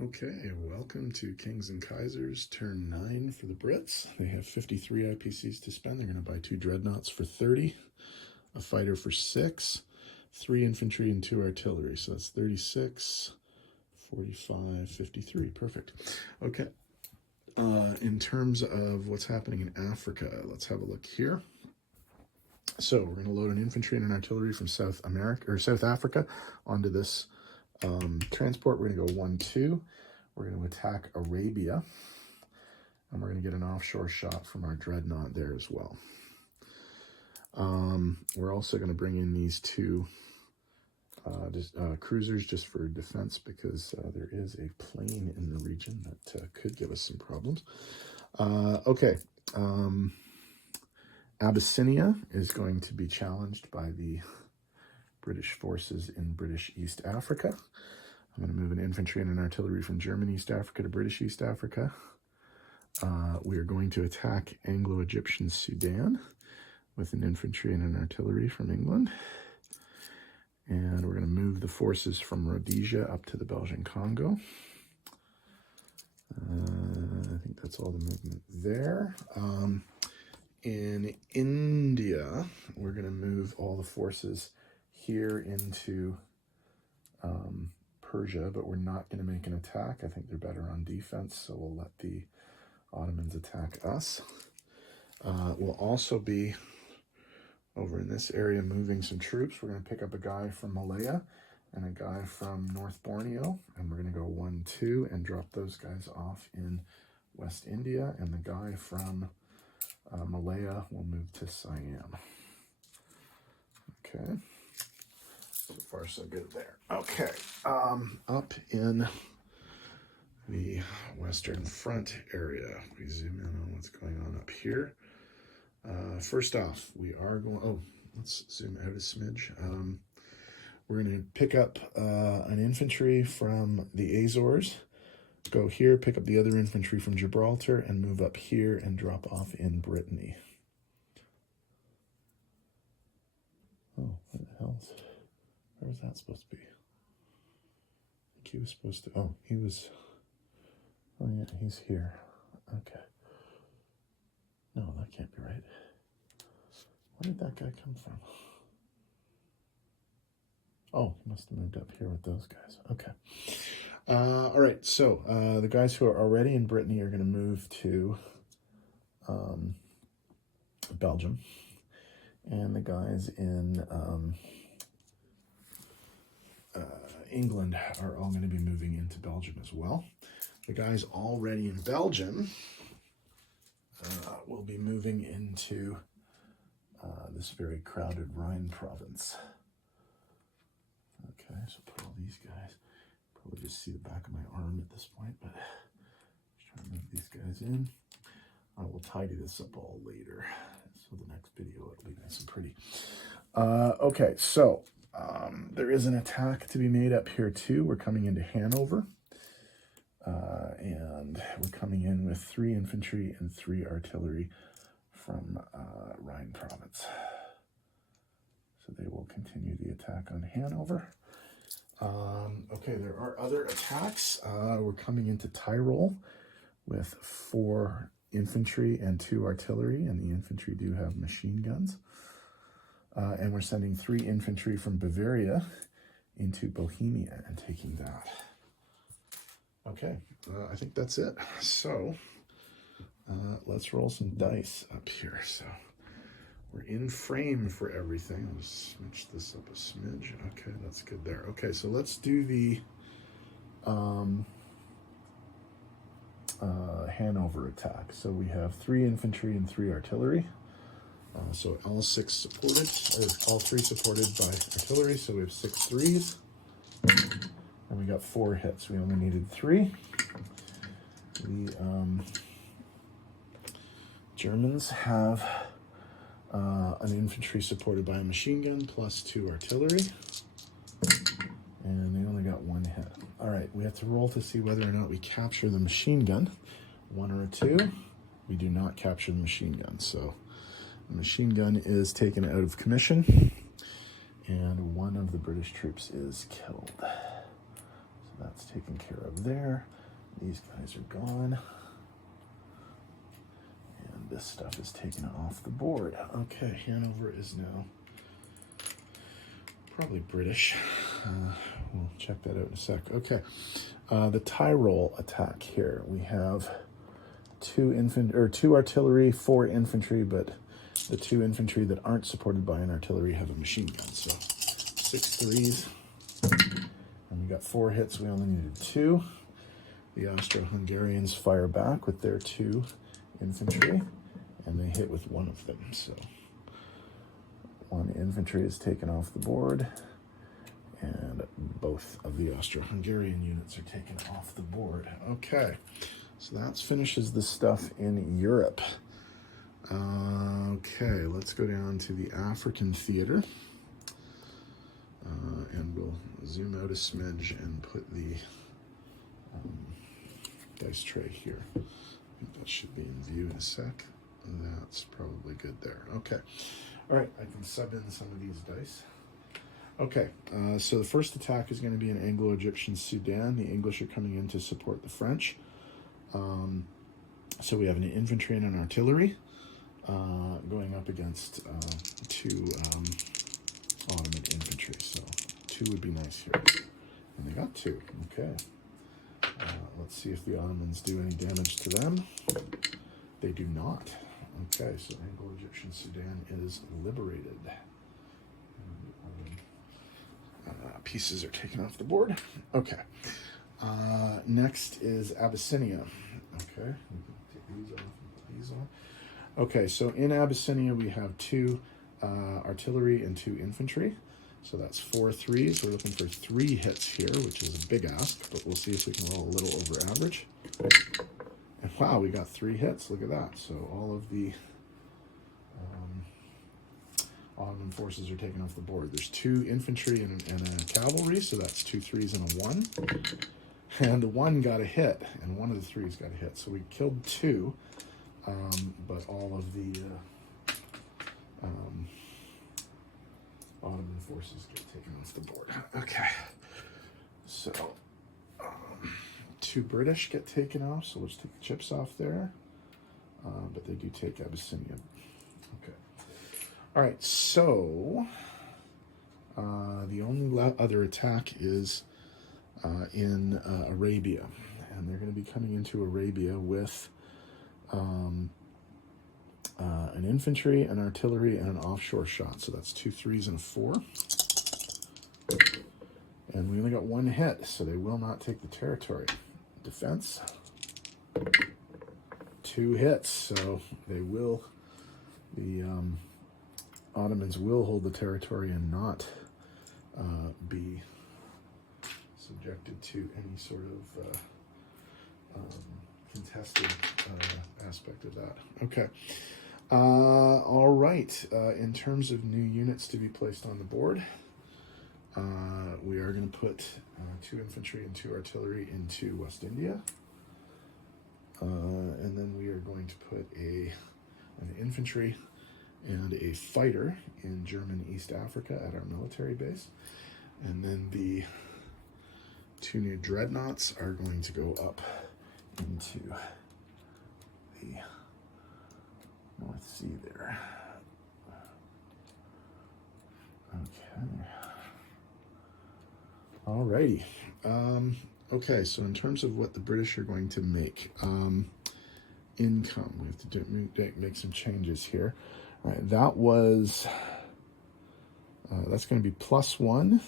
Okay, welcome to Kings and Kaisers, turn 9 for the Brits. They have 53 IPCs to spend. They're going to buy 2 dreadnoughts for 30, a fighter for 6, 3 infantry, and 2 artillery. So that's 36, 45, 53. Perfect. Okay. In terms of what's happening in Africa, let's have a look here. So we're going to load an infantry and an artillery from South Africa onto this transport. We're going to go 1-2. We're going to attack Arabia, and we're going to get an offshore shot from our dreadnought there as well. We're also going to bring in these 2 cruisers just for defense, because there is a plane in the region that could give us some problems. Okay. Abyssinia is going to be challenged by the British forces in British East Africa. I'm going to move an infantry and an artillery from German East Africa to British East Africa. We are going to attack Anglo-Egyptian Sudan with an infantry and an artillery from England. And we're going to move the forces from Rhodesia up to the Belgian Congo. I think that's all the movement there. In India, we're going to move all the forces here into Persia, but we're not going to make an attack. I think they're better on defense, so we'll let the Ottomans attack us. We'll also be over in this area moving some troops. We're going to pick up a guy from Malaya and a guy from North Borneo, and we're going to go 1-2 and drop those guys off in West India, and the guy from Malaya will move to Siam. Okay. So far, so good there. Okay. Up in the Western Front area, we zoom in on what's going on up here. First off, we are going, let's zoom out a smidge. We're going to pick up an infantry from the Azores, go here, pick up the other infantry from Gibraltar, and move up here and drop off in Brittany. Oh, what the hell? Where was that supposed to be? I think he was supposed to, oh yeah, he's here. Okay. No, that can't be right. Where did that guy come from? Oh, he must have moved up here with those guys. Okay. All right, so the guys who are already in Brittany are going to move to Belgium, and the guys in England are all going to be moving into Belgium as well. The guys already in Belgium will be moving into this very crowded Rhine province. Okay, so put all these guys. Probably just see the back of my arm at this point, but just trying to move these guys in. I will tidy this up all later. So the next video, it'll be nice and pretty. Okay, so there is an attack to be made up here too. We're coming into Hanover. And we're coming in with 3 infantry and 3 artillery from Rhine province. So they will continue the attack on Hanover. Okay, there are other attacks. We're coming into Tyrol with 4 infantry and 2 artillery, and the infantry do have machine guns. And we're sending 3 infantry from Bavaria into Bohemia and taking that. Okay, I think that's it. So let's roll some dice up here. So we're in frame for everything. I'll just switch this up a smidge. Okay, that's good there. Okay, so let's do the Hanover attack. So we have 3 infantry and 3 artillery. So all 6 supported, or all 3 supported by artillery. So we have 6 threes. And we got 4 hits. We only needed 3. The Germans have an infantry supported by a machine gun plus 2 artillery. And they only got 1 hit. All right, we have to roll to see whether or not we capture the machine gun. 1 or a 2. We do not capture the machine gun. So the machine gun is taken out of commission. And 1 of the British troops is killed. That's taken care of there. These guys are gone. And this stuff is taken off the board. Okay, Hanover is now probably British. We'll check that out in a sec. Okay, the Tyrol attack here. We have two artillery, 4 infantry, but the 2 infantry that aren't supported by an artillery have a machine gun. So 6 threes. And we got 4 hits. We only needed 2. The Austro-Hungarians fire back with their 2 infantry, and they hit with 1 of them. So 1 infantry is taken off the board, and both of the Austro-Hungarian units are taken off the board. Okay, so that finishes the stuff in Europe. Okay, let's go down to the African theater, and we'll zoom out a smidge and put the dice tray here. I think that should be in view in a sec. That's probably good there. Okay. All right, I can sub in some of these dice. Okay, so the first attack is going to be in Anglo-Egyptian Sudan. The English are coming in to support the French. So we have an infantry and an artillery going up against 2 Ottoman infantry. So 2 would be nice here. And they got 2. Okay. Let's see if the Ottomans do any damage to them. They do not. Okay, so Anglo-Egyptian Sudan is liberated. Pieces are taken off the board. Okay. Next is Abyssinia. Okay, we can take these off and put these on. Okay, so in Abyssinia we have 2 artillery and 2 infantry. So that's 4 threes. We're looking for 3 hits here, which is a big ask, but we'll see if we can roll a little over average. And wow, we got 3 hits. Look at that. So all of the Ottoman forces are taken off the board. There's 2 infantry and a cavalry, so that's 2 threes and a 1. And the 1 got a hit, and 1 of the 3s got a hit. So we killed 2, but all of the Ottoman forces get taken off the board. Okay, so 2 British get taken off, so let's take the chips off there. But they do take Abyssinia. Okay. All right, so the only other attack is in Arabia, and they're going to be coming into Arabia with an infantry, an artillery, and an offshore shot. So that's 2 threes and a 4. And we only got 1 hit, so they will not take the territory. Defense, 2 hits, so they will, the Ottomans will hold the territory and not be subjected to any sort of contested aspect of that. Okay. All right. In terms of new units to be placed on the board, we are going to put 2 infantry and 2 artillery into West India. And then we are going to put an infantry and a fighter in German East Africa at our military base. And then the 2 new dreadnoughts are going to go up into the North Sea there. Okay. Alrighty. Okay, so in terms of what the British are going to make, income, we have to make some changes here. All right, that was, that's going to be +1,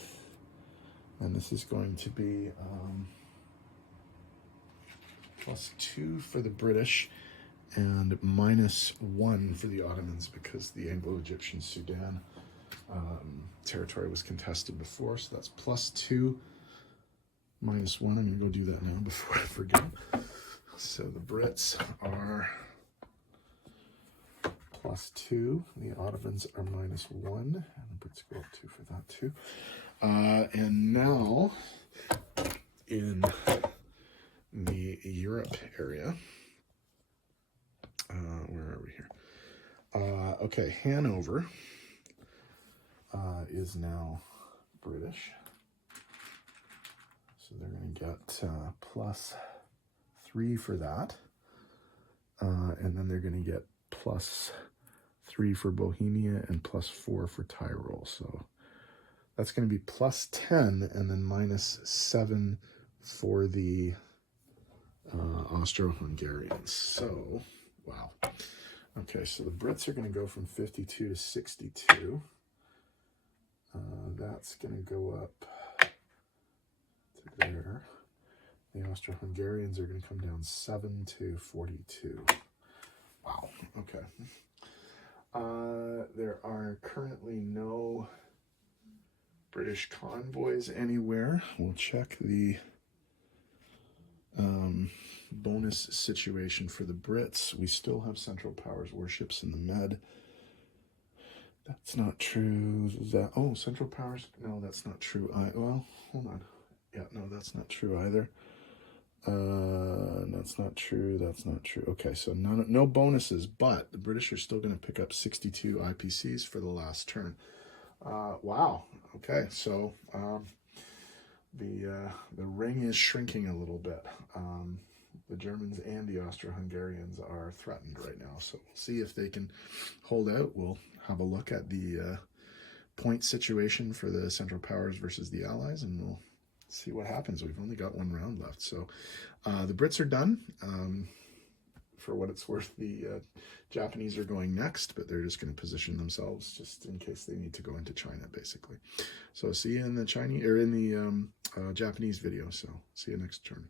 and this is going to be +2 for the British, and -1 for the Ottomans, because the Anglo-Egyptian Sudan territory was contested before. So that's +2, -1. I'm going to go do that now before I forget. So the Brits are +2. The Ottomans are -1. And the Brits go up 2 for that too. And now in the Europe area, where are we here? Okay, Hanover is now British. So they're going to get +3 for that. And then they're going to get +3 for Bohemia and +4 for Tyrol. So that's going to be +10 and then -7 for the Austro-Hungarians. So, wow. Okay, so the Brits are going to go from 52 to 62. That's going to go up to there. The Austro-Hungarians are going to come down 7 to 42. Wow, okay. There are currently no British convoys anywhere. We'll check the bonus situation for the Brits. We still have Central Powers warships in the Med. That's not true. Oh, Central Powers? No, that's not true. Well, hold on. Yeah, no, that's not true either. That's not true. That's not true. Okay, so no bonuses, but the British are still going to pick up 62 IPCs for the last turn. Wow. Okay, so the ring is shrinking a little bit. The Germans and the Austro-Hungarians are threatened right now, so we'll see if they can hold out. We'll have a look at the point situation for the Central Powers versus the Allies, and we'll see what happens. We've only got one round left, so the Brits are done. For what it's worth, the Japanese are going next, but they're just going to position themselves just in case they need to go into China, basically. So see you in the Chinese or in the Japanese video. So see you next turn.